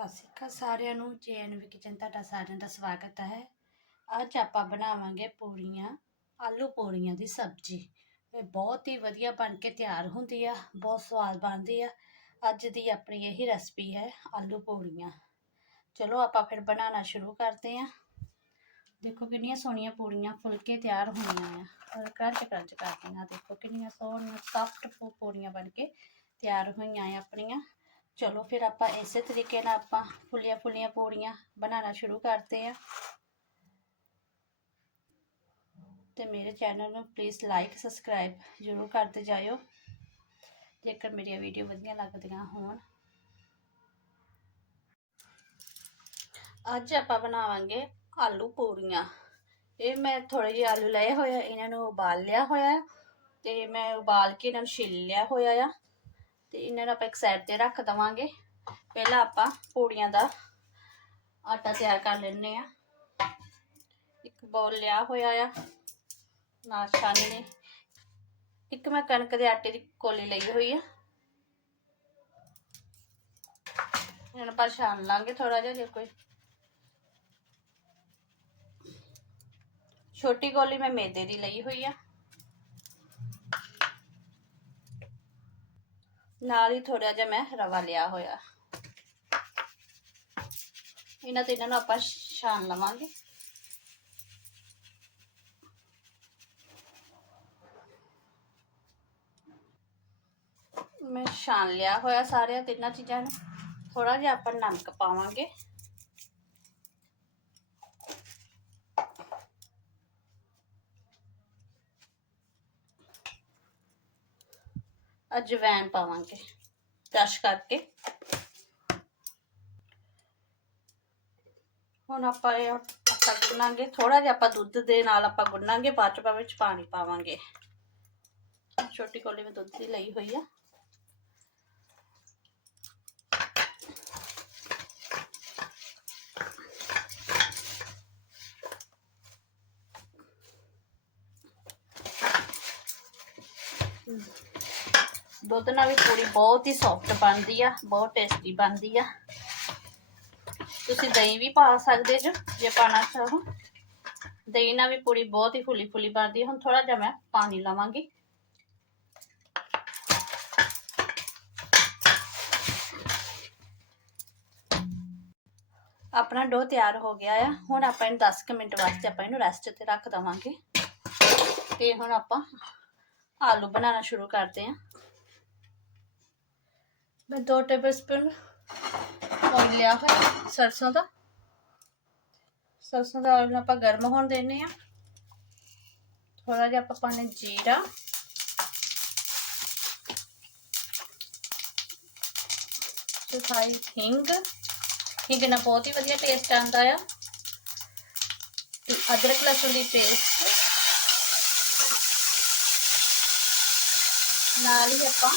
ਸਤਿ ਸ਼੍ਰੀ ਅਕਾਲ ਸਾਰਿਆਂ ਨੂੰ ਜੇਐਨਵੀ ਕਿਚਨ ਤੁਹਾਡਾ ਸਾਰਿਆਂ ਦਾ ਸਵਾਗਤ ਹੈ ਅੱਜ ਆਪਾਂ ਬਣਾਵਾਂਗੇ ਪੂਰੀਆਂ ਆਲੂ ਪੂਰੀਆਂ ਦੀ ਸਬਜ਼ੀ ਇਹ ਬਹੁਤ ਹੀ ਵਧੀਆ ਬਣ ਕੇ ਤਿਆਰ ਹੁੰਦੀ ਆ ਬਹੁਤ ਸਵਾਦ ਬਣਦੀ ਆ ਅੱਜ ਦੀ ਆਪਣੀ ਇਹੀ ਰੈਸਪੀ ਹੈ ਆਲੂ ਪੂਰੀਆਂ ਚਲੋ ਆਪਾਂ ਫਿਰ ਬਣਾਉਣਾ ਸ਼ੁਰੂ ਕਰਦੇ ਹਾਂ ਦੇਖੋ ਕਿੰਨੀਆਂ ਸੋਹਣੀਆਂ ਪੂਰੀਆਂ ਫੁੱਲ ਕੇ ਤਿਆਰ ਹੋਈਆਂ ਆ ਔਰ ਕਰੰਚ ਕਰੰਚ ਕਰਦੀਆਂ ਦੇਖੋ ਕਿੰਨੀਆਂ ਸੋਹਣੀਆਂ ਸੌਫਟ ਪੂਰੀਆਂ ਬਣ ਕੇ ਤਿਆਰ ਹੋਈਆਂ ਆ ਆਪਣੀਆਂ ਚਲੋ ਫਿਰ ਆਪਾਂ ਇਸੇ ਤਰੀਕੇ ਨਾਲ ਆਪਾਂ ਫੁੱਲੀਆਂ ਫੁੱਲੀਆਂ ਪੂੜੀਆਂ ਬਣਾਉਣਾ ਸ਼ੁਰੂ ਕਰਦੇ ਆ ਤੇ ਮੇਰੇ ਚੈਨਲ ਨੂੰ ਪਲੀਜ਼ ਲਾਈਕ ਸਬਸਕ੍ਰਾਈਬ ਜ਼ਰੂਰ ਕਰਦੇ ਜਾਇਓ। ਜੇਕਰ ਮੇਰੀਆਂ ਵੀਡੀਓ ਵਧੀਆ ਲੱਗਦੀਆਂ ਹੋਣ। ਅੱਜ ਆਪਾਂ ਬਣਾਵਾਂਗੇ ਆਲੂ ਪੂਰੀਆਂ ਇਹ ਮੈਂ ਥੋੜੇ ਜਿਹੇ ਆਲੂ ਲਏ ਹੋਏ ਆ, ਇਹਨਾਂ ਨੂੰ ਉਬਾਲ ਲਿਆ ਹੋਇਆ ਤੇ ਮੈਂ ਉਬਾਲ ਕੇ ਇਹਨਾਂ ਨੂੰ ਛਿੱਲ ਲਿਆ ਹੋਇਆ ਆ। ਤੇ ਇਹਨਾਂ ਨੂੰ ਆਪਾਂ ਇੱਕ ਸਾਈਡ ਤੇ ਰੱਖ ਦਵਾਂਗੇ ਪਹਿਲਾਂ ਆਪਾਂ ਪੂੜੀਆਂ ਦਾ ਆਟਾ ਤਿਆਰ ਕਰ ਲੈਣੇ ਆ ਇੱਕ ਬੋਲ ਲਿਆ ਹੋਇਆ ਆ ਨਾਲ ਛਾਨਣੀ ਇੱਕ ਮੈਂ ਕਣਕ ਦੇ ਆਟੇ ਦੀ ਕੋਲੀ ਲਈ ਹੋਈ ਆ ਇਹਨਾਂ ਨੂੰ ਆਪਾਂ ਛਾਣ ਲਾਂਗੇ ਥੋੜਾ ਜਿਹਾ ਜੇ ਕੋਈ ਛੋਟੀ ਕੋਲੀ ਮੈਂ ਮੈਦੇ ਦੀ ਲਈ ਹੋਈ ਆ ਨਾਲ ਹੀ ਥੋੜਾ ਜਿਹਾ ਮੈਂ ਰਵਾ ਲਿਆ ਹੋਇਆ। ਇਹਨਾਂ ਤੇ ਇਹਨਾਂ ਨੂੰ ਆਪਾਂ ਛਾਣ ਲਵਾਂਗੇ। ਮੈਂ ਛਾਣ ਲਿਆ ਹੋਇਆ ਸਾਰਿਆਂ ਤਿੰਨਾਂ ਚੀਜ਼ਾਂ ਨੂੰ। ਥੋੜਾ ਜਿਹਾ ਆਪਾਂ ਨਮਕ ਪਾਵਾਂਗੇ। ਅਜਵੈਨ ਪਾਵਾਂਗੇ। ਕ੍ਰਸ਼ ਕਰਕੇ। ਹੁਣ ਆਪਾਂ ਇਹ ਆਟਾ ਗੁੰਨਾਂਗੇ। ਥੋੜਾ ਜਿਹਾ ਆਪਾਂ ਦੁੱਧ ਦੇ ਨਾਲ ਆਪਾਂ ਗੁੰਨਾਂਗੇ। ਬਾਅਦ ਚ ਵਿੱਚ ਪਾਣੀ ਪਾਵਾਂਗੇ। ਛੋਟੀ ਕੋਲੀ ਵਿੱਚ ਦੁੱਧ ਦੀ ਲਈ ਹੋਈ ਆ। ਦੁੱਧ ਨਾਲ ਵੀ ਪੂਰੀ ਬਹੁਤ ਹੀ ਸੌਫਟ ਬਣਦੀ ਆ, ਬਹੁਤ ਟੇਸਟੀ ਬਣਦੀ ਆ। ਤੁਸੀਂ ਦਹੀਂ ਵੀ ਪਾ ਸਕਦੇ ਜੋ, ਜੇ ਪਾਣਾ ਚਾਹੋ। ਦਹੀਂ ਨਾਲ ਵੀ ਪੂਰੀ ਬਹੁਤ ਹੀ ਫੁੱਲੀ ਫੁੱਲੀ ਬਣਦੀ ਹੁਣ ਥੋੜਾ ਜਿਹਾ ਮੈਂ ਪਾਣੀ ਲਵਾਂਗੀ। ਆਪਣਾ ਡੋ ਤਿਆਰ ਹੋ ਗਿਆ ਆ। ਹੁਣ ਆਪਾਂ ਇਹਨੂੰ 10 ਮਿੰਟ ਵਾਸਤੇ ਆਪਾਂ ਇਹਨੂੰ ਰੈਸਟ ਤੇ ਰੱਖ ਦਵਾਂਗੇ। ਤੇ ਹੁਣ ਆਪਾਂ ਆਲੂ ਬਣਾਉਣਾ ਸ਼ੁਰੂ ਕਰਦੇ ਹਾਂ ਮੈਂ 2 ਟੇਬਲਸਪੂਨ ਆਇਲ ਲਿਆ ਹੋਇਆ ਸਰਸੋਂ ਦਾ ਸਰਸੋਂ ਦਾ ਆਇਲ ਆਪਾਂ ਗਰਮ ਹੋਣ ਦੇਣੇ ਆ ਥੋੜਾ ਜਿਹਾ ਆਪਾਂ ਪਾਣੇ ਜੀਰਾ ਸੁਖਾਈ ਹਿੰਗ ਹਿੰਗ ਨਾਲ ਬਹੁਤ ਹੀ ਵਧੀਆ ਟੇਸਟ ਆਉਂਦਾ ਆ ਤੇ ਅਦਰਕ ਲਸਣ ਦੀ ਪੇਸਟ ਨਾਲ ਹੀ ਆਪਾਂ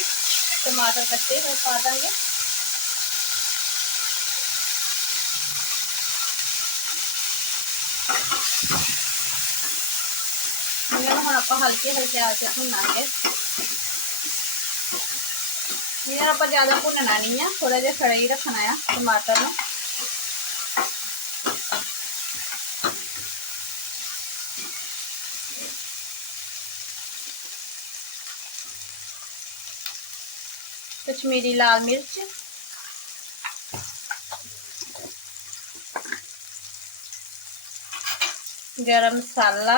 टमाटर कच्चे में पा देंगे आप हल्के हल्के आज भुनना है। ज़्यादा भुनना नहीं है, थोड़ा जहा खड़ा ही रखना है टमाटर में। कश्मीरी लाल मिर्च गरम मसाला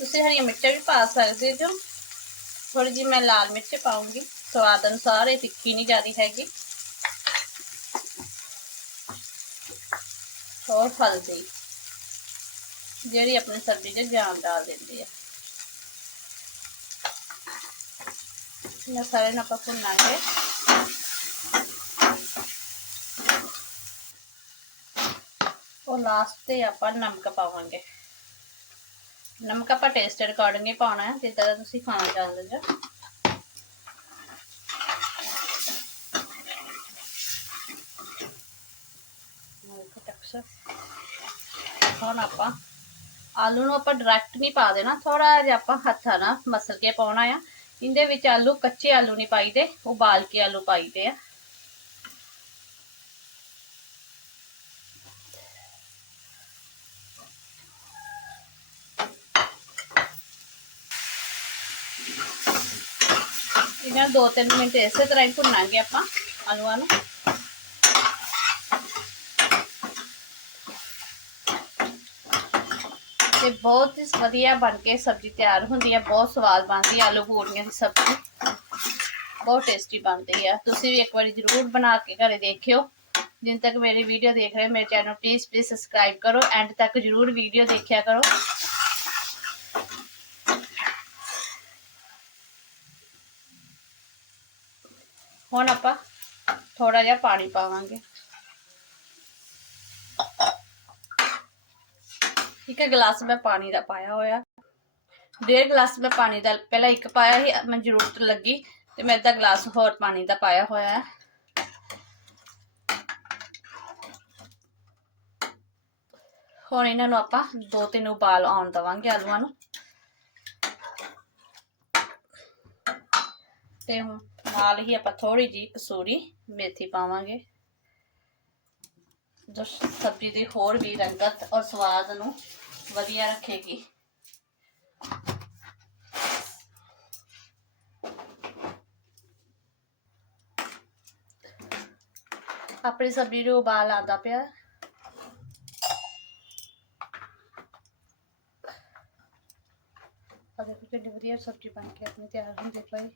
ਤੁਸੀਂ ਹਰੀਆਂ ਮਿਰਚਾਂ ਵੀ ਪਾ ਸਕਦੇ ਜੋ ਥੋੜੀ ਜਿਹੀ ਮੈਂ ਲਾਲ ਮਿਰਚ ਪਾਉਂਗੀ ਸਵਾਦ ਅਨੁਸਾਰ ਇਹ ਤਿੱਖੀ ਨਹੀਂ ਜ਼ਿਆਦੀ ਹੈਗੀ ਹੋਰ ਹਲਦੀ ਜਿਹੜੀ ਆਪਣੀ ਸਬਜ਼ੀ 'ਚ ਜਾਨ ਡਾਲ ਦਿੰਦੀ ਆ ਇਹ ਸਾਰੇ ਨੂੰ ਆਪਾਂ ਭੁੰਨਾਂਗੇ ਉਹ ਲਾਸਟ ਤੇ ਆਪਾਂ ਨਮਕ ਪਾਵਾਂਗੇ ਨਮਕ ਆਪਾਂ ਟੇਸਟ ਅਕੋਰਡਿੰਗ ਹੀ ਪਾਉਣਾ ਹੈ ਜਿੱਦਾਂ ਦਾ ਤੁਸੀਂ ਖਾਣਾ ਚਾਹੁੰਦੇ ਜੋ ਹੁਣ ਆਪਾਂ ਆਲੂ ਨੂੰ ਆਪਾਂ ਡਾਇਰੈਕਟ ਨਹੀਂ ਪਾ ਦੇਣਾ ਥੋੜਾ ਜਿਹਾ ਆਪਾਂ ਹੱਥਾਂ ਨਾਲ ਮਸਲ ਕੇ ਪਾਉਣਾ ਆ। ਇਹਦੇ ਵਿੱਚ ਆਲੂ, ਕੱਚੇ ਆਲੂ ਨਹੀਂ ਪਾਈਦੇ, ਉਬਾਲ ਕੇ ਆਲੂ ਪਾਈਦੇ ਆ। ਇਹਨਾਂ ਦੋ ਤਿੰਨ ਮਿੰਟ ਇਸੇ ਤਰ੍ਹਾਂ ਹੀ ਭੁੰਨਾਂਗੇ ਆਪਾਂ ਆਲੂਆਂ ਨੂੰ। ਤੇ ਬਹੁਤ ਹੀ ਵਧੀਆ ਬਣ ਕੇ ਸਬਜ਼ੀ ਤਿਆਰ ਹੁੰਦੀ ਹੈ ਬਹੁਤ ਸਵਾਦ ਬਣਦੀ ਹੈ ਆਲੂ ਪੂੜੀਆਂ ਦੀ ਸਬਜ਼ੀ ਬਹੁਤ ਟੇਸਟੀ ਬਣਦੀ ਹੈ ਤੁਸੀਂ ਵੀ ਇੱਕ ਵਾਰੀ ਜ਼ਰੂਰ ਬਣਾ ਕੇ ਘਰੇ ਦੇਖਿਓ ਜਿੰਨ ਤੱਕ ਮੇਰੀ ਵੀਡੀਓ ਦੇਖ ਰਹੇ ਮੇਰੇ ਚੈਨਲ ਪਲੀਜ਼ ਪਲੀਜ਼ ਸਬਸਕ੍ਰਾਈਬ ਕਰੋ ਐਂਡ ਤੱਕ ਜ਼ਰੂਰ ਵੀਡੀਓ ਦੇਖਿਆ ਕਰੋ ਹੁਣ ਆਪਾਂ ਥੋੜਾ ਜਿਹਾ ਪਾਣੀ ਪਾਵਾਂਗੇ ਇੱਕ ਗਲਾਸ ਮੈਂ ਪਾਣੀ ਦਾ ਪਾਇਆ ਹੋਇਆ। ਡੇਢ ਗਲਾਸ ਮੈਂ ਪਾਣੀ ਦਾ, ਪਹਿਲਾਂ ਇੱਕ ਪਾਇਆ ਸੀ, ਮੈਂ ਜ਼ਰੂਰਤ ਲੱਗੀ ਤੇ ਮੈਂ ਅੱਧਾ ਗਲਾਸ ਹੋਰ ਪਾਣੀ ਦਾ ਪਾਇਆ ਹੋਇਆ ਹੈ। ਹੁਣ ਇਹਨਾਂ ਨੂੰ ਆਪਾਂ ਦੋ ਤਿੰਨ ਉਬਾਲ ਆਉਣ ਦਵਾਂਗੇ ਆਲੂਆਂ ਨੂੰ। ਤੇ ਹੁਣ ਨਾਲ ਹੀ ਆਪਾਂ ਥੋੜੀ ਜੀ ਕਸੂਰੀ ਮੇਥੀ ਪਾਵਾਂਗੇ। ਜੋ ਸਬਜ਼ੀ ਦੀ ਹੋਰ ਵੀ ਰੰਗਤ ਔਰ ਸਵਾਦ ਨੂੰ ਵਧੀਆ ਰੱਖੇਗੀ। ਆਪਣੀ ਸਬਜ਼ੀ ਨੂੰ ਉਬਾਲ ਆਉਂਦਾ ਪਿਆ। ਆ ਦੇਖੋ ਵਧੀਆ ਸਬਜ਼ੀ ਬਣ ਕੇ ਆਪਣੀ ਤਿਆਰ ਹੁੰਦੀ ਪਈ।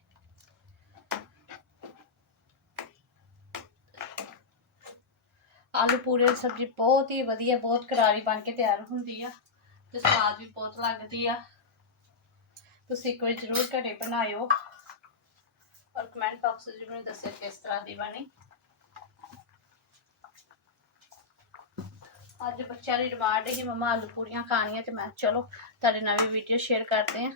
ਆਲੂ ਪੂਰੇ ਦੀ ਸਬਜ਼ੀ ਬਹੁਤ ਹੀ ਵਧੀਆ, ਬਹੁਤ ਕਰਾਰੀ ਬਣ ਕੇ ਤਿਆਰ ਹੁੰਦੀ ਆ ਤੇ ਸਵਾਦ ਵੀ ਬਹੁਤ ਲੱਗਦੀ ਆ। ਤੁਸੀਂ ਇੱਕ ਵਾਰ ਜ਼ਰੂਰ ਘਰੇ ਬਣਾਇਓ। ਔਰ ਕਮੈਂਟ ਬਾਕਸ ਵਿੱਚ ਮੈਨੂੰ ਦੱਸਿਓ ਕਿਸ ਤਰ੍ਹਾਂ ਦੀ ਬਣੀ। ਅੱਜ ਬੱਚਿਆਂ ਦੀ ਡਿਮਾਂਡ ਹੀ ਮਮਾ ਆਲੂ ਪੂਰੀਆਂ ਖਾਣੀਆਂ ਤੇ ਮੈਂ ਕਿਹਾ ਚਲੋ, ਤੁਹਾਡੇ ਨਾਲ ਵੀ ਵੀਡੀਓ ਸ਼ੇਅਰ ਕਰਦੇ ਆ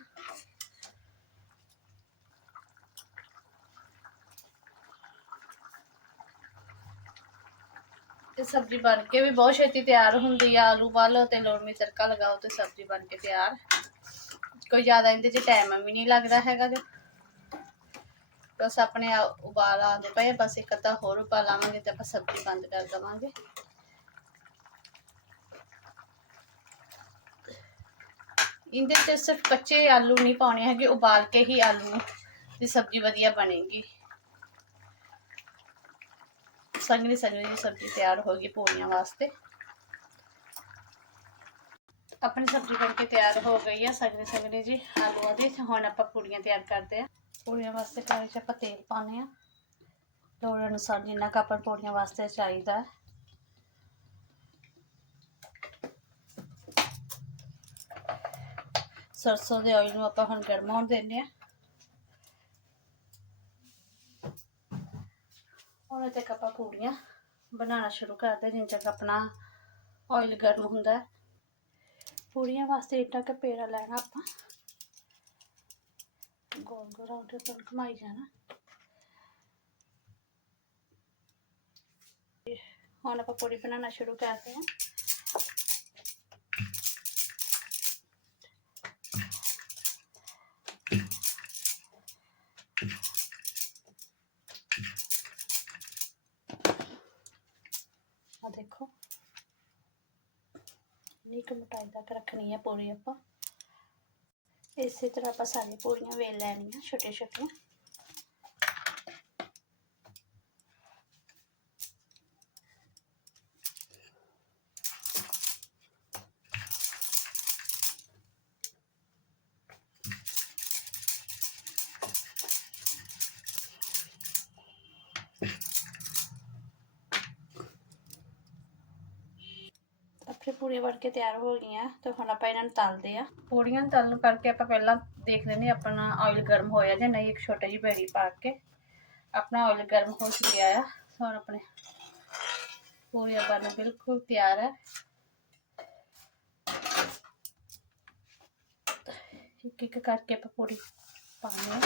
ਤੇ ਸਬਜ਼ੀ ਬਣ ਕੇ ਵੀ ਬਹੁਤ ਛੇਤੀ ਤਿਆਰ ਹੁੰਦੀ ਆ, ਆਲੂ ਬਾਲੋ ਤੇ ਲੂਣ ਮਿਰਚ ਤੜਕਾ ਲਗਾਓ ਤੇ ਸਬਜ਼ੀ ਬਣ ਕੇ ਤਿਆਰ। ਕੋਈ ਜ਼ਿਆਦਾ ਇਹਦੇ 'ਚ ਟਾਈਮ ਵੀ ਨਹੀਂ ਲੱਗਦਾ ਹੈਗਾ ਜੋ। ਬਸ ਆਪਣੇ ਆ ਉਬਾਲ ਆਉਂਦੇ ਪਏ ਬਸ ਇੱਕ ਅੱਧਾ ਹੋਰ ਉਬਾਲਾਵਾਂਗੇ ਤੇ ਆਪਾਂ ਸਬਜ਼ੀ ਬੰਦ ਕਰ ਦੇਵਾਂਗੇ। ਇਹਦੇ 'ਚ ਸਿਰਫ ਕੱਚੇ ਆਲੂ ਨਹੀਂ ਪਾਉਣੇ ਹੈਗੇ, ਉਬਾਲ ਕੇ ਹੀ ਆਲੂ ਦੀ ਸਬਜ਼ੀ ਵਧੀਆ ਬਣੇਗੀ। ਸੰਗਰੀ ਸੰਗਣੀ ਦੀ ਸਬਜ਼ੀ ਤਿਆਰ ਹੋ ਗਈ ਪੂਰੀਆਂ ਵਾਸਤੇ। ਆਪਣੀ ਸਬਜ਼ੀ ਬਣ ਕੇ ਤਿਆਰ ਹੋ ਗਈ ਆ ਸੰਗਣੀ ਸੰਗਣੀ ਜੀ, ਆਲੂਆਂ ਦੀ। ਹੁਣ ਆਪਾਂ ਪੂਰੀਆਂ ਤਿਆਰ ਕਰਦੇ ਆ। ਪੂਰੀਆਂ ਵਾਸਤੇ ਕੜਾਹੀ 'ਚ ਆਪਾਂ ਤੇਲ ਪਾਉਂਦੇ ਆ। ਲੋੜ ਅਨੁਸਾਰ ਜਿੰਨਾ ਕੁ ਆਪਾਂ ਪੂਰੀਆਂ ਵਾਸਤੇ ਚਾਹੀਦਾ। ਹੈ ਸਰਸੋਂ ਦੇ ਆਇਲ ਨੂੰ ਆਪਾਂ ਹੁਣ ਗਰਮ ਹੋਣ ਦਿੰਦੇ ਆ। ਹੁਣ ਤੱਕ ਆਪਾਂ ਪੂੜੀਆਂ ਬਣਾਉਣਾ ਸ਼ੁਰੂ ਕਰਦੇ ਜਿੰਨ ਤੱਕ ਆਪਣਾ ਆਇਲ ਗਰਮ ਹੁੰਦਾ ਪੂੜੀਆਂ ਵਾਸਤੇ ਇੱਟਾ ਕੁ ਪੇੜਾ ਲੈਣਾ ਆਪਾਂ। ਗੋਲ ਗੋਲ ਰਾਉਂਡ ਤੇ ਘੁਮਾਈ ਜਾਣਾ। ਹੁਣ ਆਪਾਂ ਪੂੜੀ ਬਣਾਉਣਾ ਸ਼ੁਰੂ ਕਰਦੇ ਹਾਂ। ਨੀਕ ਮਟਾਈ ਤੱਕ ਰੱਖਣੀ ਹੈ ਪੂਰੀ ਆਪਾਂ ਇਸੇ ਤਰ੍ਹਾਂ ਆਪਾਂ ਸਾਰੀ ਪੂਰੀਆਂ ਵੇਲ ਲੈਣੀਆਂ ਛੋਟੇ ਛੋਟੀਆਂ ਆਪਣੇ ਪੂੜੀਆਂ ਬਣ ਕੇ ਤਿਆਰ ਹੋ ਗਈਆਂ ਤੇ ਹੁਣ ਆਪਾਂ ਇਹਨਾਂ ਨੂੰ ਤਲਦੇ ਆ ਪੂੜੀਆਂ ਨੂੰ ਤਲਣ ਕਰਕੇ ਆਪਾਂ ਪਹਿਲਾਂ ਦੇਖ ਲੈਂਦੇ ਹਾਂ ਆਪਣਾ ਆਇਲ ਗਰਮ ਹੋਇਆ ਜਾਂ ਨਹੀਂ ਇੱਕ ਛੋਟੀ ਜਿਹੀ ਬੇੜੀ ਪਾ ਕੇ ਆਪਣਾ ਆਇਲ ਗਰਮ ਹੋ ਚੁੱਕਿਆ ਆ ਹੁਣ ਆਪਣੇ ਪੂੜੀਆਂ ਬਣ ਬਿਲਕੁਲ ਤਿਆਰ ਹੈ ਇੱਕ ਇੱਕ ਕਰਕੇ ਆਪਾਂ ਪੂੜੀ ਪਾਉਂਦੇ ਹਾਂ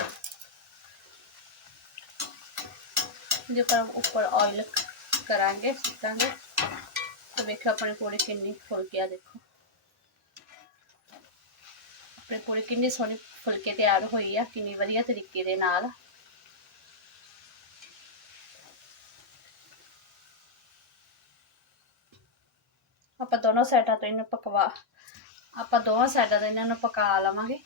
ਜੇ ਪਰ ਉੱਪਰ ਆਇਲ ਕਰਾਂਗੇ ਸਿੱਟਾਂਗੇ ਤੇ ਵੇਖੋ ਆਪਣੀ ਪੂੜੀ ਕਿੰਨੀ ਫੁੱਲ ਗਿਆ ਦੇਖੋ। ਆਪਣੀ ਪੂੜੀ ਕਿੰਨੀ ਸੋਹਣੀ ਫੁਲਕੇ ਤਿਆਰ ਹੋਈ ਆ, ਕਿੰਨੀ ਵਧੀਆ ਤਰੀਕੇ ਦੇ ਨਾਲ। ਆਪਾਂ ਦੋਨੋਂ ਸਾਈਡਾਂ ਤੋਂ ਇਹਨੂੰ ਪਕਵਾ, ਆਪਾਂ ਦੋਵਾਂ ਸਾਈਡਾਂ ਤੋਂ ਇਹਨਾਂ ਨੂੰ ਪਕਾ ਲਵਾਂਗੇ।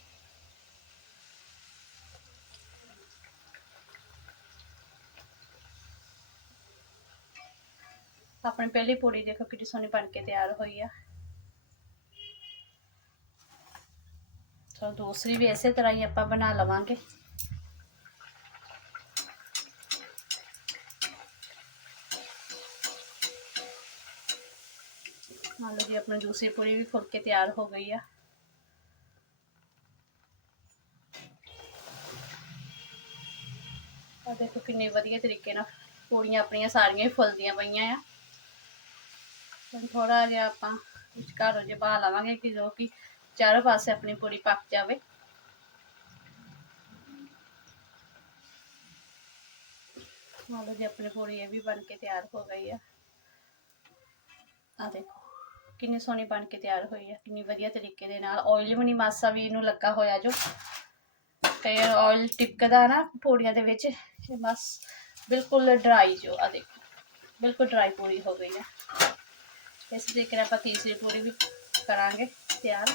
ਆਪਣੀ ਪਹਿਲੀ ਪੂੜੀ ਦੇਖੋ ਕਿੰਨੀ ਸੋਹਣੀ ਬਣ ਕੇ ਤਿਆਰ ਹੋਈ ਆ ਚਲੋ ਦੂਸਰੀ ਵੀ ਇਸੇ ਤਰ੍ਹਾਂ ਹੀ ਆਪਾਂ ਬਣਾ ਲਵਾਂਗੇ ਮੰਨ ਲਓ ਜੀ ਆਪਣੀ ਦੂਸਰੀ ਪੂਰੀ ਵੀ ਫੁੱਲ ਕੇ ਤਿਆਰ ਹੋ ਗਈ ਆ ਆ ਦੇਖੋ ਕਿੰਨੇ ਵਧੀਆ ਤਰੀਕੇ ਨਾਲ ਪੂੜੀਆਂ ਆਪਣੀਆਂ ਸਾਰੀਆਂ ਹੀ ਫੁੱਲਦੀਆਂ ਪਈਆਂ ਆ ਹੁਣ ਥੋੜਾ ਜਿਹਾ ਆਪਾਂ ਵਿਚਕਾਰ ਜੇ ਬਾਹ ਲਵਾਂਗੇ ਕਿ ਜੋ ਕਿ ਚਾਰੋਂ ਪਾਸੇ ਆਪਣੀ ਪੂਰੀ ਪੱਕ ਜਾਵੇ। ਮੰਨ ਜੀ ਆਪਣੀ ਪੂਰੀ ਇਹ ਵੀ ਬਣ ਕੇ ਤਿਆਰ ਹੋ ਗਈ ਆ। ਆ ਦੇਖੋ, ਕਿੰਨੀ ਸੋਹਣੀ ਬਣ ਕੇ ਤਿਆਰ ਹੋਈ ਆ, ਕਿੰਨੀ ਵਧੀਆ ਤਰੀਕੇ ਦੇ ਨਾਲ ਆਇਲ ਵੀ ਨਹੀਂ ਮਾਸਾ ਵੀ ਇਹਨੂੰ ਲੱਗਾ ਹੋਇਆ ਜੋ। ਕਈ ਆਇਲ ਟਿਪਕਦਾ ਨਾ ਪੂੜੀਆਂ ਦੇ ਵਿੱਚ, ਇਹ ਬਸ ਬਿਲਕੁਲ ਡਰਾਈ ਜੋ ਆ ਦੇਖੋ, ਬਿਲਕੁਲ ਡਰਾਈ ਪੂਰੀ ਹੋ ਗਈ ਆ। ਇਸ ਤਰੀਕੇ ਨਾਲ ਆਪਾਂ ਤੀਸਰੀ ਪੂਰੀ ਵੀ ਕਰਾਂਗੇ, ਤਿਆਰ।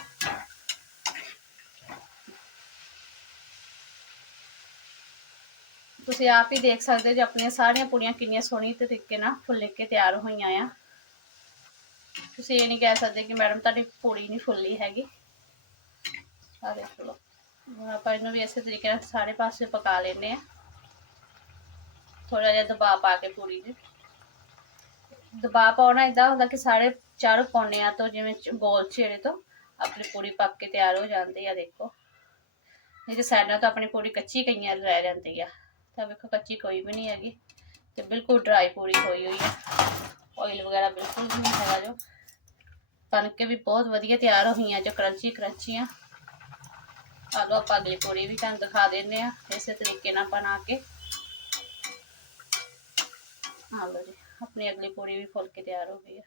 ਤੁਸੀਂ ਆਪ ਹੀ ਦੇਖ ਸਕਦੇ ਜੇ, ਆਪਣੀਆਂ ਸਾਰੀਆਂ ਪੂੜੀਆਂ ਕਿੰਨੀਆਂ ਸੋਹਣੀ ਤਰੀਕੇ ਨਾਲ ਫੁੱਲ ਕੇ ਤਿਆਰ ਹੋਈਆਂ ਆ। ਤੁਸੀਂ ਇਹ ਨਹੀਂ ਕਹਿ ਸਕਦੇ ਕਿ ਮੈਡਮ ਤੁਹਾਡੀ ਪੂੜੀ ਨਹੀਂ ਫੁੱਲੀ ਹੈਗੀ। ਆ ਦੇਖ ਲਓ। ਆਪਾਂ ਇਹਨੂੰ ਵੀ ਇਸੇ ਤਰੀਕੇ ਨਾਲ ਸਾਰੇ ਪਾਸੇ ਪਕਾ ਲੈਨੇ ਆ। ਥੋੜਾ ਜਿਹਾ ਦਬਾਅ ਪਾ ਕੇ ਪੂੜੀ ਦੇ ਦਬਾਅ ਪਾਉਣਾ ਇਦਾਂ ਹੁੰਦਾ ਕਿ ਸਾਰੇ ਚਾਰੋਂ ਕੋਨਿਆਂ ਤੋਂ ਜਿਵੇਂ ਚ- ਗੋਲ ਚਿਹਰੇ ਤੋਂ ਆਪਣੀ ਪੂੜੀ ਪੱਕ ਕੇ ਤਿਆਰ ਹੋ ਜਾਂਦੀ ਆ ਦੇਖੋ ਨਹੀਂ ਤੇ ਸਾਈਡਾਂ ਤੋਂ ਆਪਣੀ ਪੂੜੀ ਕੱਚੀ ਕਈਆਂ ਰਹਿ ਜਾਂਦੀ ਆ ਤਾਂ ਵੇਖੋ ਕੱਚੀ ਕੋਈ ਵੀ ਨਹੀਂ ਹੈਗੀ ਤੇ ਬਿਲਕੁਲ ਡਰਾਈ ਪੂੜੀ ਹੋਈ ਹੋਈ ਆ ਆਇਲ ਵਗੈਰਾ ਬਿਲਕੁਲ ਵੀ ਨਹੀਂ ਹੈਗਾ ਜੋ ਬਣ ਕੇ ਵੀ ਬਹੁਤ ਵਧੀਆ ਤਿਆਰ ਹੋਈਆਂ ਜੋ ਕਰੰਚੀ ਕਰੰਚੀਆਂ ਆ ਲਓ ਆਪਾਂ ਅਗਲੀ ਪੂੜੀ ਵੀ ਤੁਹਾਨੂੰ ਦਿਖਾ ਦਿੰਦੇ ਆ ਇਸੇ ਤਰੀਕੇ ਨਾਲ ਬਣਾ ਕੇ ਆ ਲਓ ਜੀ ਆਪਣੀ ਅਗਲੀ ਪੂੜੀ ਵੀ ਫੁੱਲ ਕੇ ਤਿਆਰ ਹੋ ਗਈ ਹੈ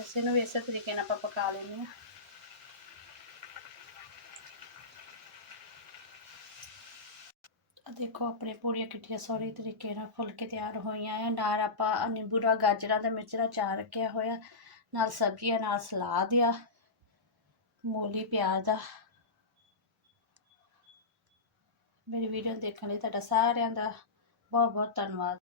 ਇਸੇ ਨੂੰ ਇਸੇ ਤਰੀਕੇ ਨਾਲ ਆਪਾਂ ਪਕਾ ਲੈਂਦੇ ਆ ਦੇਖੋ, ਆਪਣੇ ਪੂੜੀਆਂ ਕਿੱਠੀਆਂ ਸੋਹਣੇ ਤਰੀਕੇ ਨਾਲ ਫੁੱਲ ਕੇ ਤਿਆਰ ਹੋਈਆਂ ਆ। ਨਾਲ ਆਪਾਂ ਨਿੰਬੂ ਦਾ ਗਾਜਰਾਂ ਦਾ ਮਿਰਚਾਂ ਦਾ ਚਾਰ ਰੱਖਿਆ ਹੋਇਆ। ਨਾਲ ਸਬਜ਼ੀਆਂ, ਨਾਲ ਸਲਾਦ ਆ। ਮੂਲੀ, ਪਿਆਜ਼ ਦਾ। ਮੇਰੀ ਵੀਡੀਓ ਦੇਖਣ ਲਈ ਤੁਹਾਡਾ ਸਾਰਿਆਂ ਦਾ ਬਹੁਤ ਬਹੁਤ ਧੰਨਵਾਦ।